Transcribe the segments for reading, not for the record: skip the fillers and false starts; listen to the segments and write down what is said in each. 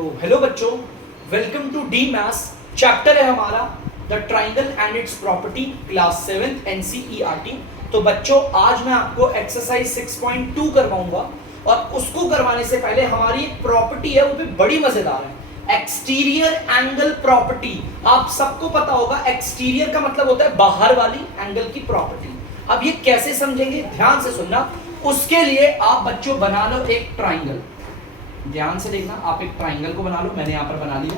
तो हेलो बच्चों, welcome to the maths. Chapter है हमारा the triangle and its property, class 7 NCERT. तो बच्चों आज मैं आपको एक्सरसाइज 6.2 करवाऊंगा और उसको करवाने से पहले हमारी एक प्रॉपर्टी है वो भी बड़ी मजेदार है, एक्सटीरियर एंगल प्रॉपर्टी। आप सबको पता होगा एक्सटीरियर का मतलब होता है बाहर वाली एंगल की प्रॉपर्टी। अब ये कैसे समझेंगे, ध्यान से सुनना। उसके लिए आप बच्चों बना लो एक ट्राइंगल, ध्यान से देखना। आप एक ट्राइंगल को बना लो, मैंने यहां पर बना लिया।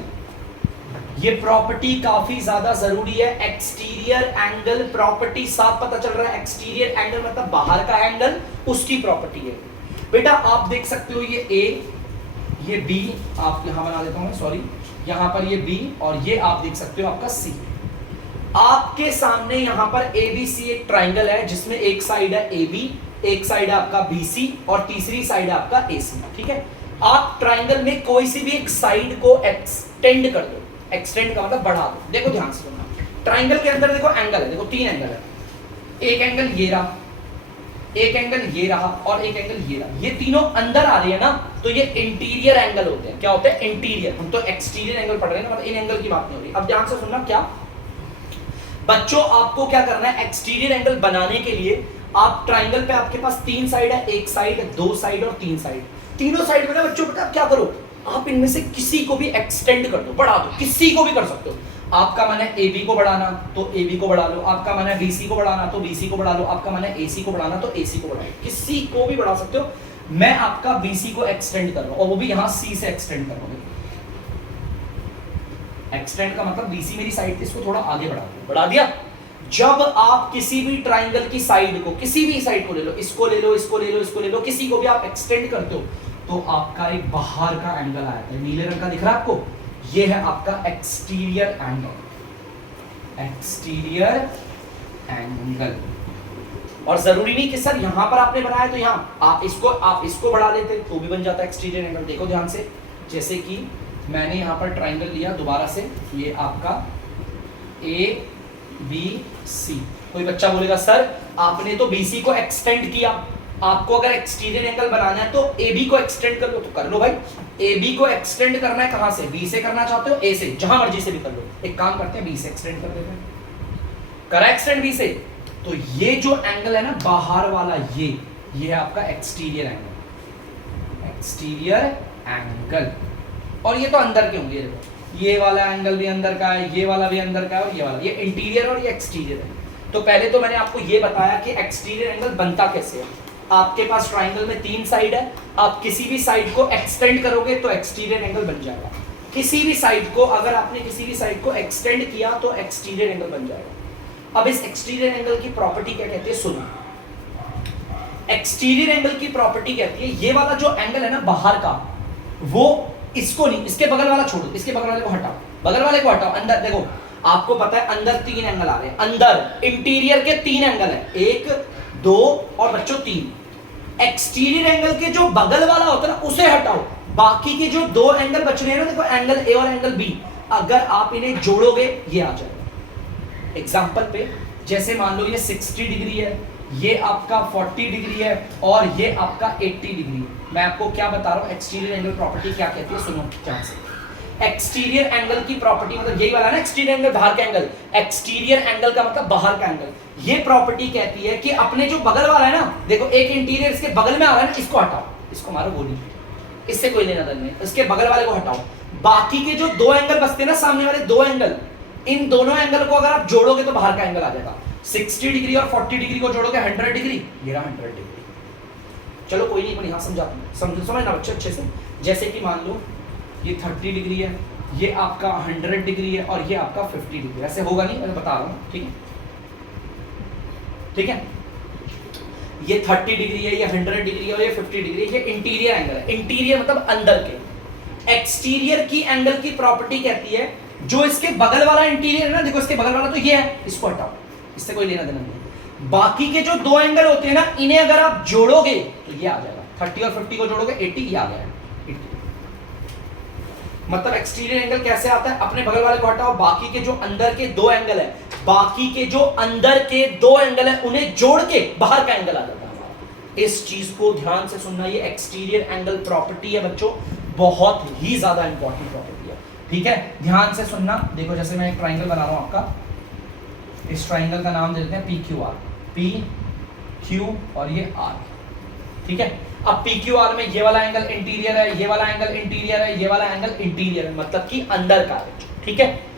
ये प्रॉपर्टी काफी ज्यादा जरूरी है, एक्सटीरियर एंगल प्रॉपर्टी। साफ पता चल रहा है, एक्सटीरियर एंगल मतलब बाहर का एंगल, उसकी प्रॉपर्टी है। बेटा आप देख सकते हो ये ए, ये बी, आप यहां बना देता हूं, सॉरी, यहां पर ये बी और ये आप देख सकते हो आपका सी। आपके सामने यहां पर एबीसी एक ट्राइंगल है जिसमें एक साइड है एबी, एक साइड है आपका बीसी और तीसरी साइड है आपका एसी। ठीक है, आप ट्राइंगल में कोई सी भी एक साइड को एक्सटेंड कर दो। एक्सटेंड का मतलब बढ़ा दो। देखो ध्यान से सुनना, ट्राइंगल के अंदर देखो एंगल है, देखो तीन एंगल है। एक एंगल ये रहा, एक एंगल ये रहा और एक एंगल ये रहा। ये तीनों अंदर आ रही है ना, तो ये इंटीरियर एंगल होते हैं। क्या होते हैं? इंटीरियर। हम तो एक्सटीरियर एंगल पढ़ रहे हैं ना, मतलब इन एंगल की बात नहीं हो रही। अब ध्यान से सुनना, क्या बच्चों आपको क्या करना है, एक्सटीरियर एंगल बनाने के लिए आप ट्राइंगल पे आपके पास तीन साइड है, एक साइड, दो साइड और तीन साइड। तीनों साइड में ना बच्चों बेटा क्या करो, आप इनमें से किसी को भी एक्सटेंड कर दो, बढ़ा दो। किसी को भी कर सकते हो। आपका मन है AB को बढ़ाना तो AB को बढ़ा लो, आपका मन है BC को बढ़ाना तो BC को बढ़ा लो, आपका मन है AC को बढ़ाना तो AC को बढ़ा लो। किसी को भी बढ़ा सकते हो। मैं आपका BC को एक्सटेंड कर रहा हूं और वो भी यहां C से एक्सटेंड कर रहा हूं। एक्सटेंड का मतलब BC मेरी साइड थी, इसको थोड़ा आगे बढ़ा दो, बढ़ा दिया। जब आप किसी भी ट्राइंगल की साइड को, किसी भी साइड को ले लो, इसको ले लो, इसको ले लो, इसको ले लो, किसी को भी आप एक्सटेंड करते हो तो आपका एक बाहर का एंगल आया है। नीले रंग का दिख रहा है आपको, ये है आपका एक्सटीरियर एंगल। Exterior angle. और जरूरी नहीं कि सर यहां पर आपने बनाया तो यहां आप इसको बढ़ा देते तो भी बन जाता है एक्सटीरियर एंगल। देखो ध्यान से, जैसे कि मैंने यहां पर ट्राइंगल लिया दोबारा से, ये आपका ABC। कोई बच्चा बोलेगा सर आपने तो BC को एक्सटेंड किया, आपको अगर एक्सटीरियर एंगल बनाना है तो AB को एक्सटेंड कर लो। तो कर लो भाई, AB को एक्सटेंड करना है कहां से? B से करना चाहते हो, A से, जहां मर्जी से भी कर लो। एक काम करते हैं, B से एक्सटेंड कर देते हैं। करा एक्सटेंड B से, तो ये जो एंगल है ना बाहर वाला, ये है आपका एक्सटीरियर एंगल। Exterior angle. और ये तो अंदर के होंगे, देखो ये वाला एंगल भी अंदर का है, ये वाला भी अंदर का है और ये वाला, ये इंटीरियर और ये एक्सटीरियर है। तो पहले तो मैंने आपको ये बताया कि एक्सटीरियर एंगल बनता कैसे है। आपके पास ट्राइंगल में तीन साइड है, आप किसी भी साइड को एक्सटेंड करोगे तो एक्सटीरियर एंगल बन जाएगा। किसी भी साइड को, अगर आपने किसी भी साइड को एक्सटेंड किया तो एक्सटीरियर एंगल बन जाएगा। अब इस एक्सटीरियर एंगल की प्रॉपर्टी क्या कहती है, सुनो। एक्सटीरियर एंगल की प्रॉपर्टी कहती है ये वाला जो एंगल है ना बाहर का, वो इसको नहीं, इसके बगल वाला छोड़ो, इसके बगल वाले को हटाओ, बगल वाले को हटाओ। अंदर देखो, आपको पता है अंदर तीन एंगल आ रहे हैं, अंदर इंटीरियर के तीन एंगल है, एक, दो और बच्चों तीन। एक्सटीरियर एंगल के जो बगल वाला होता है ना उसे हटाओ, बाकी के जो दो एंगल बच रहे हैं ना, देखो एंगल A और एंगल B, अगर आप इन्हें जोड़ोगे ये आ जाएगा। एग्जांपल पे, जैसे मान लो ये 60 डिग्री है, ये आपका 40 डिग्री है और ये आपका 80 डिग्री है। मैं आपको क्या बता रहा हूं, एक्सटीरियर एंगल प्रॉपर्टी क्या कहती है, सुनो ध्यान से। एक्सटीरियर एंगल की प्रॉपर्टी मतलब यही वाला ना, एक्सटीरियर एंगल बाहर का एंगल, एक्सटीरियर एंगल का मतलब बाहर का एंगल। ये प्रॉपर्टी कहती है कि अपने जो बगल वाला है ना, देखो एक इंटीरियर इसके बगल में आ रहा है ना, इसको हटाओ, इसको मारो गोली, इससे कोई लेना देना नहीं, इसके बगल वाले को हटाओ। बाकी के जो दो एंगल बचते हैं ना, सामने वाले दो एंगल, इन दोनों एंगल को अगर आप जोड़ोगे तो बाहर का एंगल आ जाएगा। 60 डिग्री और 40 डिग्री को जोड़ोगे 100 डिग्री, ये रहा 100 डिग्री। चलो कोई नहीं, यहां समझाता हूं, समझना बच्चे अच्छे से। जैसे कि मान लो ये 30 डिग्री है, ये आपका 100 डिग्री है और ये आपका 50 डिग्री। ऐसे होगा नहीं, मैं बता रहा हूं, ठीक है ठीक है। ये 30 डिग्री है, ये 100 डिग्री है और ये 50 डिग्री है। ये इंटीरियर एंगल है, इंटीरियर मतलब अंदर के। एक्सटीरियर की एंगल की प्रॉपर्टी कहती है जो इसके बगल वाला इंटीरियर है ना, देखो इसके बगल वाला तो ये है, इसको हटाओ, इससे कोई लेना देना नहीं। बाकी के जो दो एंगल होते हैं ना, इन्हें अगर आप जोड़ोगे तो ये आ जाएगा। 30 और 50 को जोड़ोगे 80, ये आ गया 80। मतलब एक्सटीरियर एंगल कैसे आता है, अपने बगल वाले को हटाओ, बाकी के जो अंदर के दो एंगल है, बाकी के जो अंदर के दो एंगल है उन्हें जोड़ के बाहर का एंगल आ जाता है। इस चीज को ध्यान से सुनना, ये एक्सटीरियर एंगल प्रॉपर्टी है बच्चों। बहुत ही ज्यादा इंपॉर्टेंट प्रॉपर्टी है, ठीक है। ध्यान से सुनना, देखो जैसे मैं एक ट्राइंगल बना रहा हूं आपका, इस ट्राइंगल का नाम दे देते हैं P Q R, P Q और ये आर, ठीक है। अब पी क्यू आर में ये वाला एंगल इंटीरियर है, ये वाला एंगल इंटीरियर है, ये वाला एंगल इंटीरियर है, मतलब कि अंदर का है, ठीक है।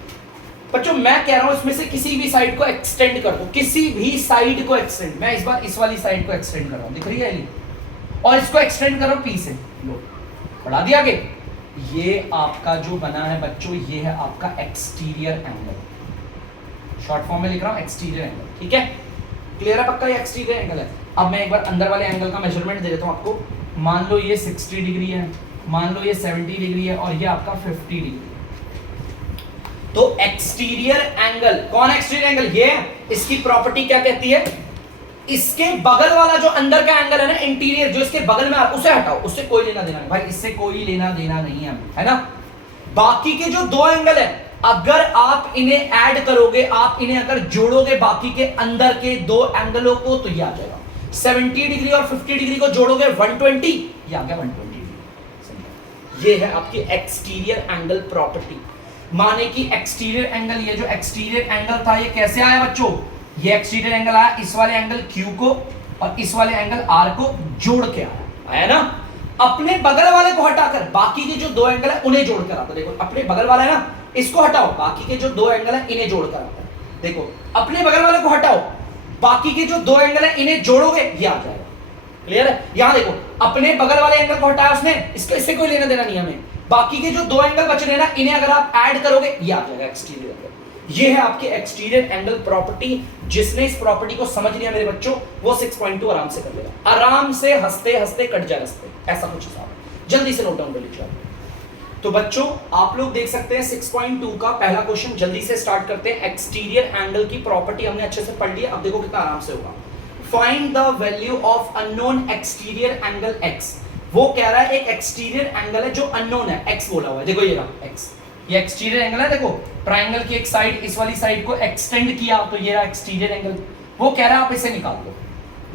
बच्चों मैं कह रहा हूं इसमें से किसी भी साइड को एक्सटेंड कर दो, किसी भी साइड को एक्सटेंड, मैं इस बार इस वाली साइड को एक्सटेंड कर रहा हूं, दिख रही है ये, और इसको एक्सटेंड करो पी से, लो बढ़ा दिया आगे। ये आपका जो बना है बच्चों, ये है आपका एक्सटीरियर एंगल, शॉर्ट फॉर्म में लिख रहा हूं एक्सटीरियर एंगल, ठीक है। क्लियर है पक्का, ये एक्सटीरियर एंगल है। अब मैं एक बार अंदर वाले एंगल का मेजरमेंट दे देता हूं आपको। मान लो ये 60 डिग्री है, मान लो ये 70 डिग्री है, और ये आपका 50 डिग्री है। तो एक्सटीरियर एंगल, कौन एक्सटीरियर एंगल, ये इसकी प्रॉपर्टी क्या कहती है, इसके बगल वाला जो अंदर का एंगल है ना इंटीरियर, जो इसके बगल में उसे हटाओ, उससे कोई लेना देना नहीं भाई, इससे कोई लेना देना नहीं है, है ना। बाकी के जो दो एंगल है, अगर आप इन्हें ऐड करोगे, आप इन्हें अगर जोड़ोगे बाकी के अंदर के दो एंगलों को, तो ये आ जाएगा 70 डिग्री और 50 डिग्री को जोड़ोगे 120, ये आ गया 120 डिग्री। ये है आपकी एक्सटीरियर एंगल प्रॉपर्टी। माने कि एक्सटीरियर एंगल, ये जो एक्सटीरियर एंगल था ये कैसे आया बच्चों, ये एक्सटीरियर एंगल आया इस वाले एंगल Q को और इस वाले एंगल R को जोड़ के आया ना। अपने बगल वाले को हटाकर बाकी के जो दो एंगल है उन्हें जोड़कर आता है। देखो अपने बगल वाला है ना, इसको हटाओ, बाकी के जो दो एंगल है इन्हें जोड़कर आता है। देखो अपने बगल वाले को हटाओ, बाकी के जो दो एंगल है इन्हें जोड़ोगे, ये आ जाएगा। क्लियर है। यहां देखो अपने बगल वाले एंगल को हटाया उसने, इससे कोई लेना देना नहीं हमें, बाकी के जो दो एंगल बच रहे हैं ना, इन्हें अगर आप ऐड करोगे ये आ जाएगा एक्सटीरियर एंगल। ये है आपके एक्सटीरियर एंगल प्रॉपर्टी। जिसने इस प्रॉपर्टी को समझ लिया मेरे बच्चों, वो 6.2 आराम से कर लेगा, आराम से हंसते हंसते कट जाए रस्ते, ऐसा कुछ हिसाब है। जल्दी से नोट डाउन कर लीजिए। तो बच्चों आप लोग देख सकते हैं 6.2 का पहला क्वेश्चन, जल्दी से स्टार्ट करते हैं। एक्सटीरियर एंगल की प्रॉपर्टी हमने अच्छे से पढ़ लिया, अब देखो कितना आराम से होगा। Find the value of unknown exterior angle x. वो कह रहा है एक एक्सटीरियर एंगल है जो अननोन है, एक्स बोला हुआ है, देखो ये रहा एक्स, ये एक्सटीरियर एंगल है। देखो ट्राइंगल की एक साइड इस वाली साइड को एक्सटेंड किया, तो ये रहा एक्सटीरियर एंगल। वो कह रहा है आप इसे निकाल दो।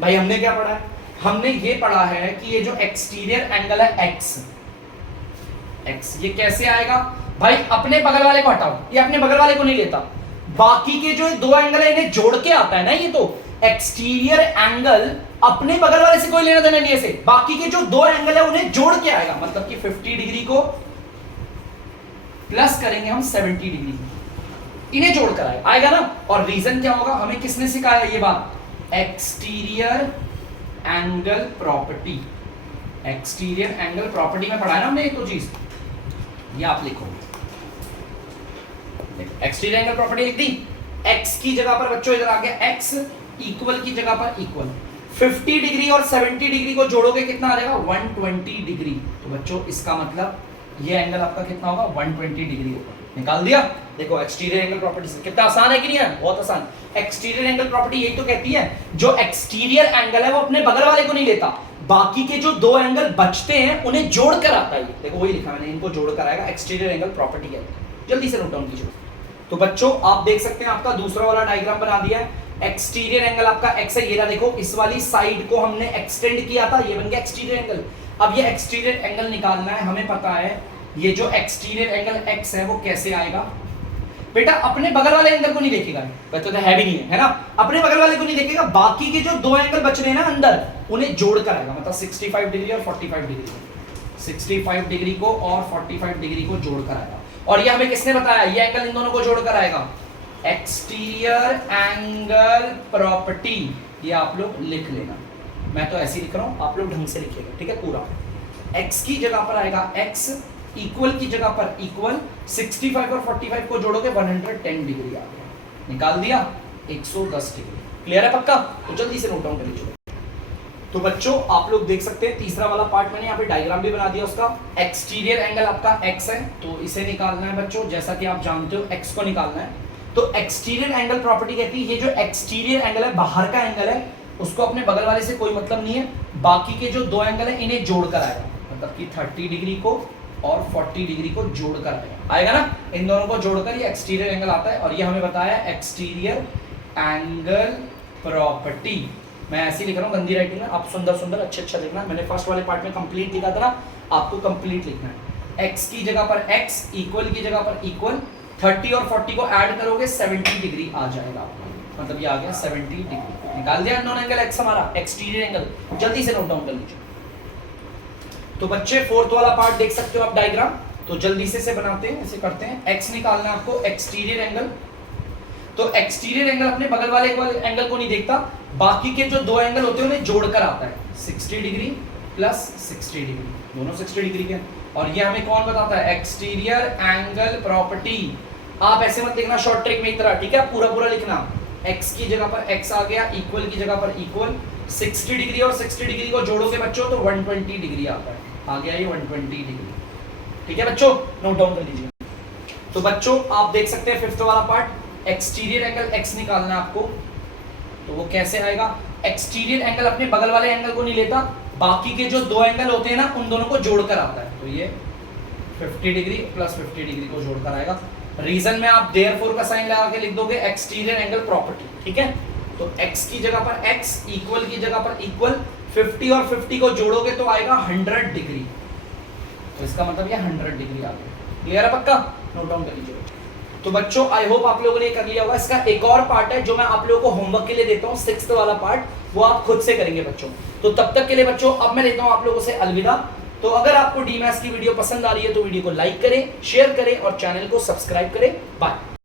भाई हमने क्या पढ़ा है, हमने ये पढ़ा है कि ये जो एक्सटीरियर एंगल है एक्स, ये कैसे आएगा भाई, अपने बगल वाले को हटाओ, ये अपने बगल वाले को नहीं लेता, बाकी के जो दो एंगल है इन्हें जोड़ के आता है ना। ये तो एक्सटीरियर एंगल अपने बगल वाले से कोई लेना देना नहीं है, से बाकी के जो दो एंगल है उन्हें जोड़ के आएगा, मतलब कि 50 डिग्री को प्लस करेंगे हम 70 डिग्री, इन्हें जोड़ कर आएगा ना। और रीजन क्या होगा, हमें किसने सिखाया ये बात, exterior angle property. Exterior angle property में पढ़ा है ना हमने एक तो चीज, ये आप लिखो, एक्सटीरियर एंगल प्रॉपर्टी लिख दी। एक्स की जगह पर बच्चों इधर आ गया एक्स, इक्वल की जगह पर इक्वल, 50 डिग्री और 70 डिग्री को जोड़ोगे कितना आ जाएगा 120 डिग्री। तो बच्चों इसका मतलब ये एंगल आपका कितना होगा 120 डिग्री होगा। निकाल दिया। देखो एक्सटीरियर एंगल प्रॉपर्टी से कितना आसान है कि नहीं है, बहुत आसान। एक्सटीरियर एंगल प्रॉपर्टी यही तो कहती है जो एक्सटीरियर एंगल है वो अपने बगल वाले को नहीं लेता, बाकी के जो दो एंगल बचते हैं उन्हें जोड़कर आता है। देखो वही लिखा मैंने, इनको जोड़कर आएगा, एक्सटीरियर एंगल प्रॉपर्टी है। जल्दी से नोट डाउन कीजिए। तो बच्चों आप देख सकते हैं आपका दूसरा वाला डायग्राम बना दिया है। एक्सटीरियर एंगल आपका एक्स है, ये रहा। देखो इस वाली साइड को हमने एक्सटेंड किया था, ये बन गया एक्सटीरियर एंगल। अब ये एक्सटीरियर एंगल निकालना है, हमें पता है ये जो एक्सटीरियर एंगल एक्स है वो कैसे आएगा बेटा, अपने बगल वाले एंगल को नहीं देखेगा, तो है भी नहीं है ना, अपने बगल वाले को नहीं देखेगा, बाकी के जो दो एंगल बच रहे हैं ना अंदर उन्हें जोड़ कर आएगा, मतलब 65 डिग्री और 45 डिग्री को, 65 डिग्री को और 45 डिग्री को जोड़ कर आएगा। और ये हमें किसने बताया, ये एंगल इन दोनों को जोड़ कर आएगा, एक्सटीरियर एंगल प्रॉपर्टी। ये आप लोग लिख लेना, मैं तो ऐसे लिख रहा हूं, आप लोग ढंग से लिखिएगा, ठीक है। पूरा x की जगह पर आएगा x, इक्वल की जगह पर इक्वल, 65 और 45 को जोड़ोगे 110 डिग्री आ गया, निकाल दिया 110 डिग्री। क्लियर है पक्का। तो जल्दी से नोट डाउन कर लीजिए। तो बच्चों आप लोग देख सकते हैं तीसरा वाला पार्ट मैंने यहाँ पे डायग्राम भी बना दिया उसका। एक्सटीरियर एंगल आपका x है, तो इसे निकालना है बच्चों, जैसा कि आप जानते हो x को निकालना है। तो एक्सटीरियर एंगल प्रॉपर्टी कहती है ये जो एक्सटीरियर एंगल है, बाहर का एंगल है, उसको अपने बगल वाले से कोई मतलब नहीं है, बाकी के जो दो एंगल है इन्हें जोड़ कर आएगा, मतलब कि 30 डिग्री को और 40 डिग्री को जोड़कर आएगा ना, इन दोनों को जोड़कर ये एक्सटीरियर एंगल आता है। और ये हमें बताया एक्सटीरियर एंगल प्रॉपर्टी। मैं ऐसे लिख रहा हूँ गंदी राइटिंग में, आप सुंदर सुंदर अच्छे अच्छा लिखना। मैंने फर्स्ट वाले पार्ट में कंप्लीट लिखा था ना, आपको कंप्लीट लिखना है। x की जगह पर x, इक्वल की जगह पर इक्वल, 30 और 40 को ऐड करोगे 70 डिग्री आ जाएगा, मतलब ये आ गया 70 डिग्री। निकाल दिया नॉन एंगल x हमारा, एक्सटीरियर एंगल। जल्दी से नोट डाउन कर लीजिए। तो बच्चे फोर्थ वाला पार्ट देख सकते हो आप डायग्राम, तो जल्दी से इसे बनाते हैं, ऐसे करते हैं। x निकालना है आपको, एक्सटीरियर एंगल। तो एक्सटीरियर एंगल अपने बगल वाले एंगल को नहीं देखता, बाकी के जो दो एंगल होते हैं उन्हें जोड़कर आता है। 60 डिग्री प्लस 60 डिग्री, दोनों 60 डिग्री के। और ये हमें कौन बताता है? Exterior angle property. आप ऐसे मत लिखना शॉर्ट ट्रिक में एक तरह, ठीक है? पूरा पूरा लिखना। x की जगह पर x आ गया, इक्वल की जगह पर इक्वल, 60 डिग्री और 60 डिग्री को जोड़ोगे बच्चों तो 120 डिग्री आता है, आ गया ये 120 डिग्री। ठीक है बच्चों, नोट डाउन कर लीजिए। तो बच्चों आप देख सकते हैं फिफ्थ वाला पार्ट, एक्सटीरियर एंगल x निकालना है आपको। तो वो कैसे आएगा? एक्सटीरियर एंगल अपने बगल वाले एंगल को नहीं लेता, बाकी के जो दो एंगल होते हैं ना उन दोनों को जोड़कर आता है। तो ये 50 डिग्री प्लस 50 डिग्री को जोड़कर आएगा। रीजन में आप देयरफॉर का साइन लगा के लिख दोगे एक्सटीरियर एंगल प्रॉपर्टी, ठीक है? तो x की जगह पर x, इक्वल की जगह पर इक्वल, 50 और 50 को जोड़ोगे तो आएगा 100 डिग्री। तो इसका मतलब ये 100 डिग्री आ गया। क्लियर है पक्का? नोट डाउन कर लीजिए। तो बच्चों आई होप आप लोगों ने कर लिया होगा। इसका एक और पार्ट है जो मैं आप लोगों को होमवर्क के लिए देता हूँ, 6th वाला पार्ट, वो आप खुद से करेंगे बच्चों। तो तब तक के लिए बच्चों अब मैं लेता हूँ आप लोगों से अलविदा। तो अगर आपको डी मैथ्स की वीडियो पसंद आ रही है तो वीडियो को लाइक करें, शेयर करें और चैनल को सब्सक्राइब करें। बाय।